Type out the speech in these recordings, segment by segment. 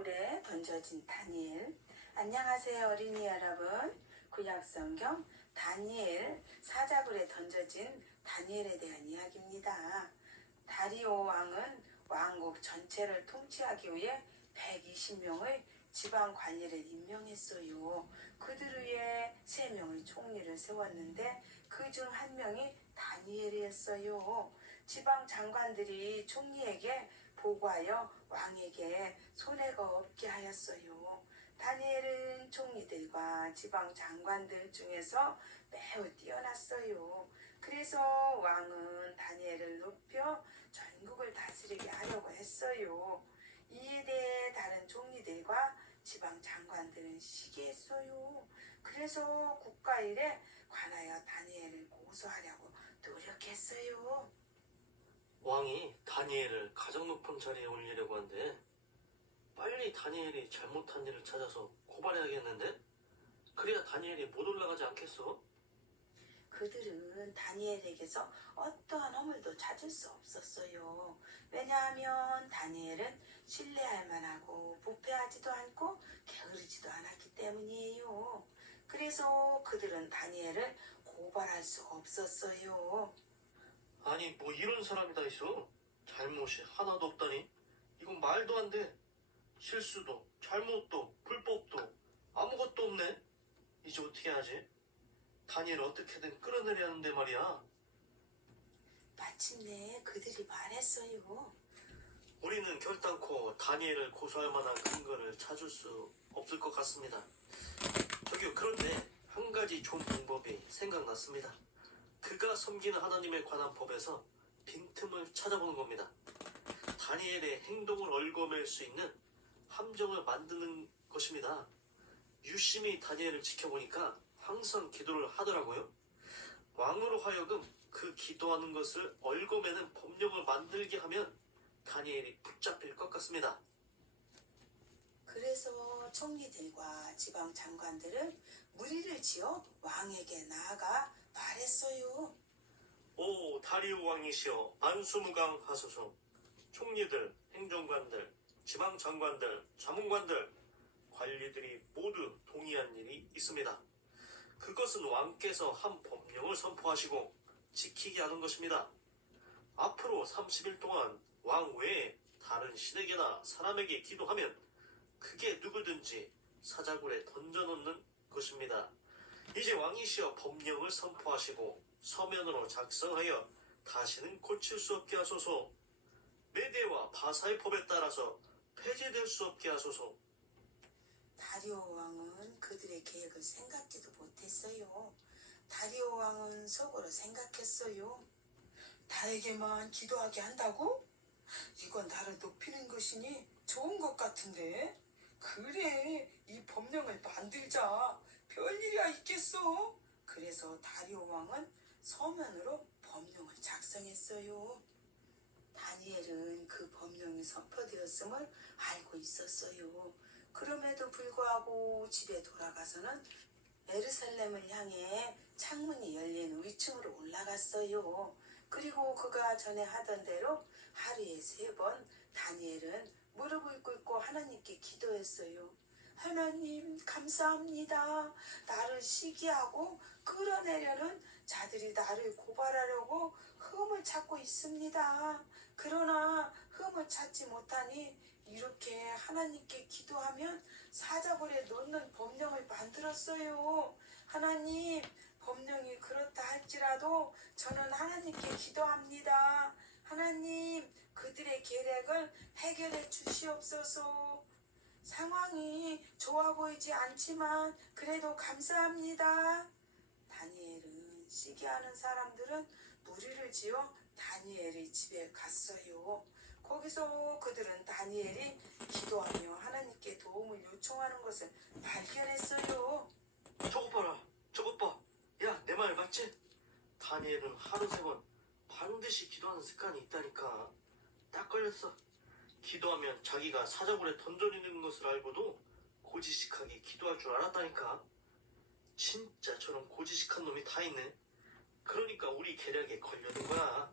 사자굴에 던져진 다니엘. 안녕하세요 어린이 여러분. 구약성경 다니엘 사자굴에 던져진 다니엘에 대한 이야기입니다. 다리오 왕은 왕국 전체를 통치하기 위해 120명의 지방 관리를 임명했어요. 그들 위에 3명의 총리를 세웠는데 그중 1명이 다니엘이었어요. 지방 장관들이 총리에게 보고하여 왕에게 손해가 없게 하였어요. 다니엘은 총리들과 지방 장관들 중에서 매우 뛰어났어요. 그래서 왕은 다니엘을 높여 전국을 다스리게 하려고 했어요. 이에 대해 다른 총리들과 지방 장관들은 시기했어요. 그래서 국가일에 관하여 다니엘을 고소하려고 노력했어요. 왕이 다니엘을 가장 높은 자리에 올리려고 한데 빨리 다니엘이 잘못한 일을 찾아서 고발해야겠는데? 그래야 다니엘이 못 올라가지 않겠어? 그들은 다니엘에게서 어떠한 허물도 찾을 수 없었어요. 왜냐하면 다니엘은 신뢰할 만하고 부패하지도 않고 게으르지도 않았기 때문이에요. 그래서 그들은 다니엘을 고발할 수가 없었어요. 아니 뭐 이런 사람이 다 있어? 잘못이 하나도 없다니? 이건 말도 안 돼. 실수도 잘못도 불법도 아무것도 없네. 이제 어떻게 하지? 다니엘을 어떻게든 끌어내려야 하는데 말이야. 마침내 그들이 말했어요. 우리는 결단코 다니엘을 고소할 만한 근거를 찾을 수 없을 것 같습니다. 저기요, 그런데 한 가지 좋은 방법이 생각났습니다. 그가 섬기는 하나님에 관한 법에서 빈틈을 찾아보는 겁니다. 다니엘의 행동을 얽어맬 수 있는 함정을 만드는 것입니다. 유심히 다니엘을 지켜보니까 항상 기도를 하더라고요. 왕으로 하여금 그 기도하는 것을 얽어매는 법령을 만들게 하면 다니엘이 붙잡힐 것 같습니다. 그래서 총리들과 지방 장관들은 무리를 지어 왕에게 나아가 말했어요. 오 다리오 왕이시여 만수무강하소서. 총리들, 행정관들, 지방장관들, 자문관들, 관리들이 모두 동의한 일이 있습니다. 그것은 왕께서 한 법령을 선포하시고 지키게 하는 것입니다. 앞으로 30일 동안 왕 외에 다른 신에게나 사람에게 기도하면 그게 누구든지 사자굴에 던져놓는 것입니다. 이제 왕이시여 법령을 선포하시고 서면으로 작성하여 다시는 고칠 수 없게 하소서. 메대와 바사의 법에 따라서 폐지될 수 없게 하소서. 다리오 왕은 그들의 계획을 생각지도 못했어요. 다리오 왕은 속으로 생각했어요. 나에게만 기도하게 한다고? 이건 나를 높이는 것이니 좋은 것 같은데? 그래, 이 법령을 만들자. 별일이야 있겠어? 그래서 다리오 왕은 서면으로 법령을 작성했어요. 다니엘은 그 법령이 선포되었음을 알고 있었어요. 그럼에도 불구하고 집에 돌아가서는 예루살렘을 향해 창문이 열린 위층으로 올라갔어요. 그리고 그가 전에 하던 대로 하루에 3번 다니엘은 무릎을 꿇고 하나님께 기도했어요. 하나님 감사합니다. 나를 시기하고 끌어내려는 자들이 나를 고발하려고 흠을 찾고 있습니다. 그러나 흠을 찾지 못하니 이렇게 하나님께 기도하면 사자굴에 놓는 법령을 만들었어요. 하나님, 법령이 그렇다 할지라도 저는 하나님께 기도합니다. 하나님, 그들의 계략을 해결해 주시옵소서. 상황이 좋아 보이지 않지만 그래도 감사합니다. 다니엘은 시기하는 사람들은 무리를 지어 다니엘의 집에 갔어요. 거기서 그들은 다니엘이 기도하며 하나님께 도움을 요청하는 것을 발견했어요. 저것 봐라, 저것 봐. 야, 내 말 맞지? 다니엘은 하루 3번 반드시 기도하는 습관이 있다니까. 딱 걸렸어. 기도하면 자기가 사자굴에 던져지는 것을 알고도 고지식하게 기도할 줄 알았다니까. 진짜 저런 고지식한 놈이 다 있네. 그러니까 우리 계략에 걸려든 거야.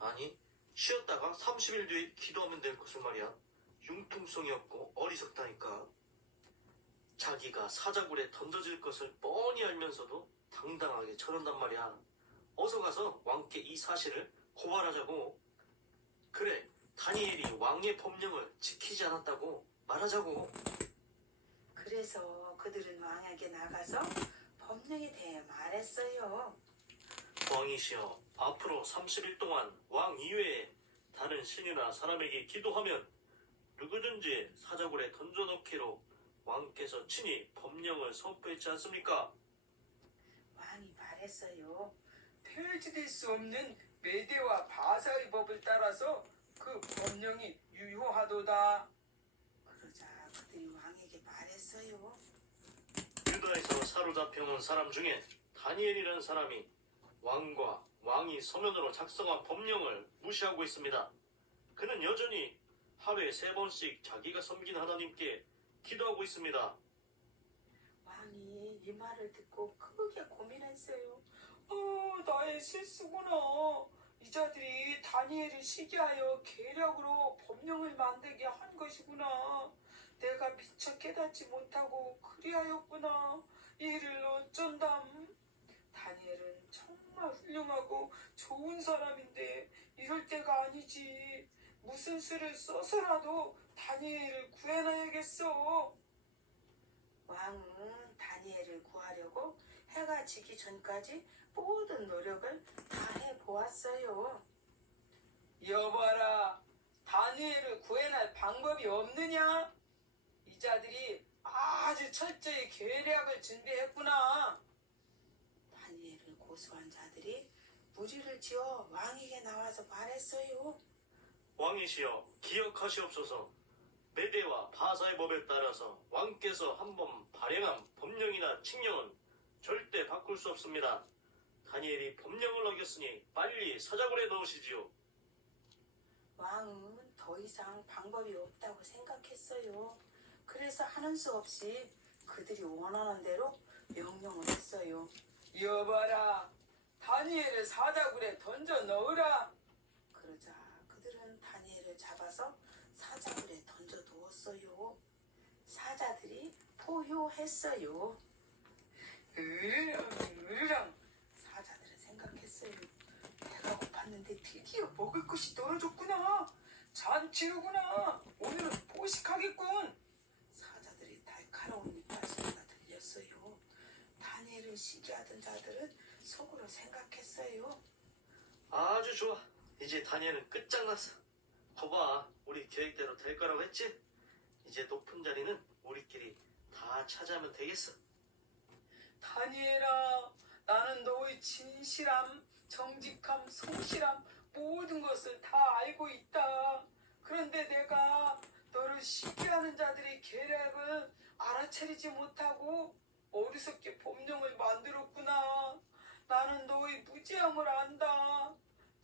아니, 쉬었다가 30일 뒤에 기도하면 될 것을 말이야. 융통성이 없고 어리석다니까. 자기가 사자굴에 던져질 것을 뻔히 알면서도 당당하게 저런단 말이야. 어서 가서 왕께 이 사실을 고발하자고. 그래, 다니엘이 왕의 법령을 지키지 않았다고 말하자고. 그래서 그들은 왕에게 나가서 법령에 대해 말했어요. 왕이시여, 앞으로 30일 동안 왕 이외에 다른 신이나 사람에게 기도하면 누구든지 사자굴에 던져넣기로 왕께서 친히 법령을 선포했지 않습니까? 왕이 말했어요. 폐지될 수 없는 메대와 바사의 법을 따라서 그 법령이 유효하도다. 그러자 그들이 왕에게 말했어요. 유다에서 사로잡혀온 사람 중에 다니엘이라는 사람이 왕과 왕이 서면으로 작성한 법령을 무시하고 있습니다. 그는 여전히 하루에 3번씩 자기가 섬긴 하나님께 기도하고 있습니다. 왕이 이 말을 듣고 크게 고민했어요. 나의 실수구나. 이 자들이 다니엘을 시기하여 계략으로 법령을 만들게 한 것이구나. 내가 미처 깨닫지 못하고 그리하였구나. 이 일을 어쩐담. 다니엘은 정말 훌륭하고 좋은 사람인데 이럴 때가 아니지. 무슨 수를 써서라도 다니엘을 구해놔야겠어. 왕은 다니엘을 구하려고 해가 지기 전까지 모든 노력을 다해 보았어요. 여봐라, 다니엘을 구해낼 방법이 없느냐? 이 자들이 아주 철저히 계략을 준비했구나. 다니엘을 고소한 자들이 무리를 지어 왕에게 나와서 말했어요. 왕이시여, 기억하시옵소서. 메대와 바사의 법에 따라서 왕께서 한번 발행한 법령이나 칙령은 절대 바꿀 수 없습니다. 다니엘이 법령을 어겼으니 빨리 사자굴에 넣으시지요. 왕은 더 이상 방법이 없다고 생각했어요. 그래서 하는 수 없이 그들이 원하는 대로 명령을 했어요. 여봐라, 다니엘을 사자굴에 던져 넣으라. 그러자 그들은 다니엘을 잡아서 사자굴에 던져 두었어요. 사자들이 포효했어요. 으랑. 사자들은 생각했어요. 배가 고팠는데 드디어 먹을 것이 떨어졌구나. 잔치우구나. 오늘은 포식하겠군. 사자들이 날카로운 입가심이가 들렸어요. 다니엘을 시기하던 자들은 속으로 생각했어요. 아주 좋아. 이제 다니엘은 끝장났어. 거봐, 우리 계획대로 될 거라고 했지? 이제 높은 자리는 우리끼리 다 차지하면 되겠어. 다니엘아, 나는 너의 진실함, 정직함, 성실함 모든 것을 다 알고 있다. 그런데 내가 너를 시기하는 자들의 계략을 알아차리지 못하고 어리석게 법령을 만들었구나. 나는 너의 무지함을 안다.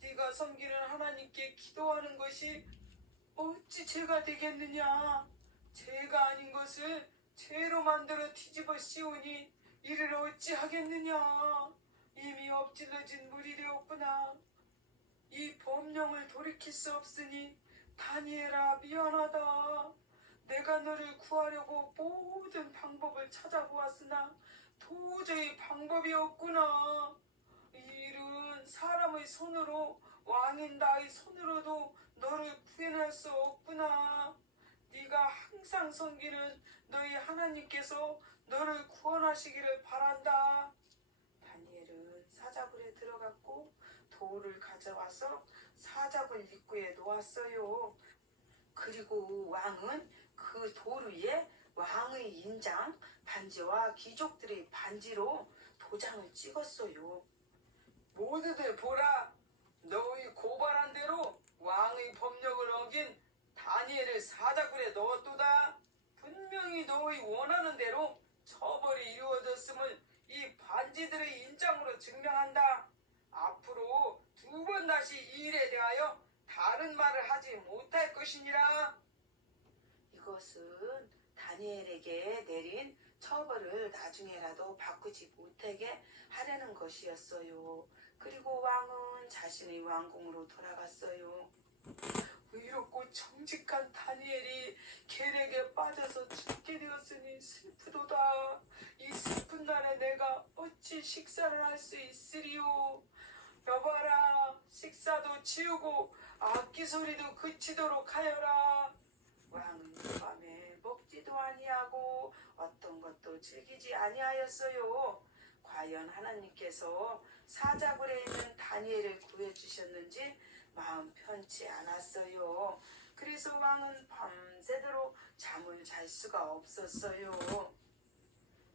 네가 섬기는 하나님께 기도하는 것이 어찌 죄가 되겠느냐. 죄가 아닌 것을 죄로 만들어 뒤집어 씌우니 이를 어찌 하겠느냐. 이미 엎질러진 물이 되었구나. 이 법령을 돌이킬 수 없으니 다니엘아, 미안하다. 내가 너를 구하려고 모든 방법을 찾아보았으나 도저히 방법이 없구나. 이 일은 사람의 손으로, 왕인 나의 손으로도 너를 구해낼 수 없구나. 네가 항상 섬기는 너희 하나님께서 너를 구원하시기를 바란다. 다니엘은 사자굴에 들어갔고 돌을 가져와서 사자굴 입구에 놓았어요. 그리고 왕은 그 돌 위에 왕의 인장, 반지와 귀족들의 반지로 도장을 찍었어요. 모두들 보라. 너희 고발한 대로 왕의 법령을 어긴 다니엘을 사자굴에 넣었도다. 분명히 너희 원하는 대로 처벌이 이루어졌음을 이 반지들의 인장으로 증명한다. 앞으로 2번 다시 이 일에 대하여 다른 말을 하지 못할 것이니라. 이것은 다니엘에게 내린 처벌을 나중에라도 바꾸지 못하게 하려는 것이었어요. 그리고 왕은 자신의 왕궁으로 돌아갔어요. 의롭고 정직한 다니엘이 계략에 빠져서 죽게 되었으니 슬프도다. 이 슬픈 날에 내가 어찌 식사를 할 수 있으리요. 여봐라, 식사도 치우고 악기 소리도 그치도록 하여라. 왕은 그 밤에 먹지도 아니하고 어떤 것도 즐기지 아니하였어요. 과연 하나님께서 사자굴에 있는 다니엘을 구해주셨는지 마음 편치 않았어요. 그래서 왕은 밤새도록 잠을 잘 수가 없었어요.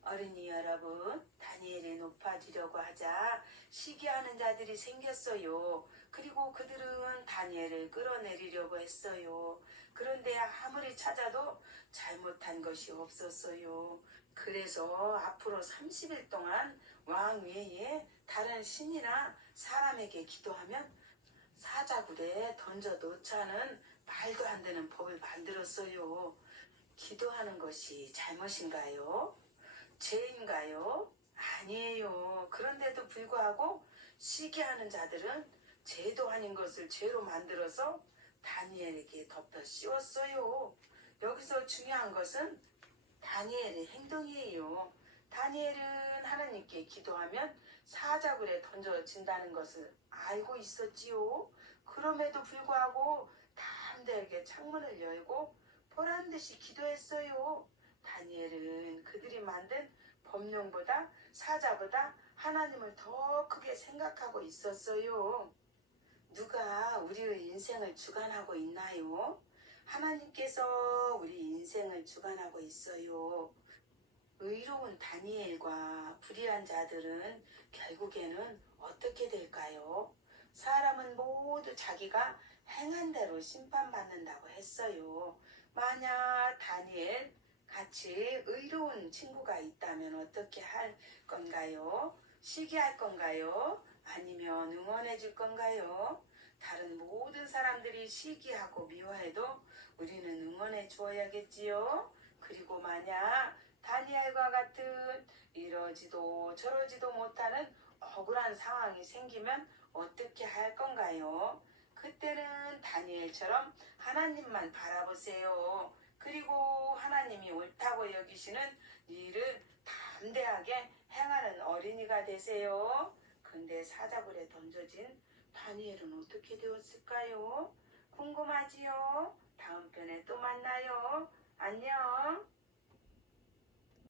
어린이 여러분, 다니엘이 높아지려고 하자 시기하는 자들이 생겼어요. 그리고 그들은 다니엘을 끌어내리려고 했어요. 그런데 아무리 찾아도 잘못한 것이 없었어요. 그래서 앞으로 30일 동안 왕 외에 다른 신이나 사람에게 기도하면 사자굴에 던져 놓자는 말도 안 되는 법을 만들었어요. 기도하는 것이 잘못인가요? 죄인가요? 아니에요. 그런데도 불구하고 시기하는 자들은 죄도 아닌 것을 죄로 만들어서 다니엘에게 덮어 씌웠어요. 여기서 중요한 것은 다니엘의 행동이에요. 다니엘은 하나님께 기도하면 사자굴에 던져진다는 것을 알고 있었지요. 그럼에도 불구하고 담대하게 창문을 열고 보란듯이 기도했어요. 다니엘은 그들이 만든 법령보다 사자보다 하나님을 더 크게 생각하고 있었어요. 누가 우리의 인생을 주관하고 있나요? 하나님께서 우리 인생을 주관하고 있어요. 의로운 다니엘과 불의한 자들은 결국에는 어떻게 될까요? 사람은 모두 자기가 행한 대로 심판받는다고 했어요. 만약 다니엘 같이 의로운 친구가 있다면 어떻게 할 건가요? 시기할 건가요? 아니면 응원해 줄 건가요? 다른 모든 사람들이 시기하고 미워해도 우리는 응원해 주어야겠지요. 그리고 만약 다니엘과 같은 이러지도 저러지도 못하는 억울한 상황이 생기면 어떻게 할 건가요? 그때는 다니엘처럼 하나님만 바라보세요. 그리고 하나님이 옳다고 여기시는 일을 담대하게 행하는 어린이가 되세요. 근데 사자굴에 던져진 다니엘은 어떻게 되었을까요? 궁금하지요? 다음 편에 또 만나요. 안녕.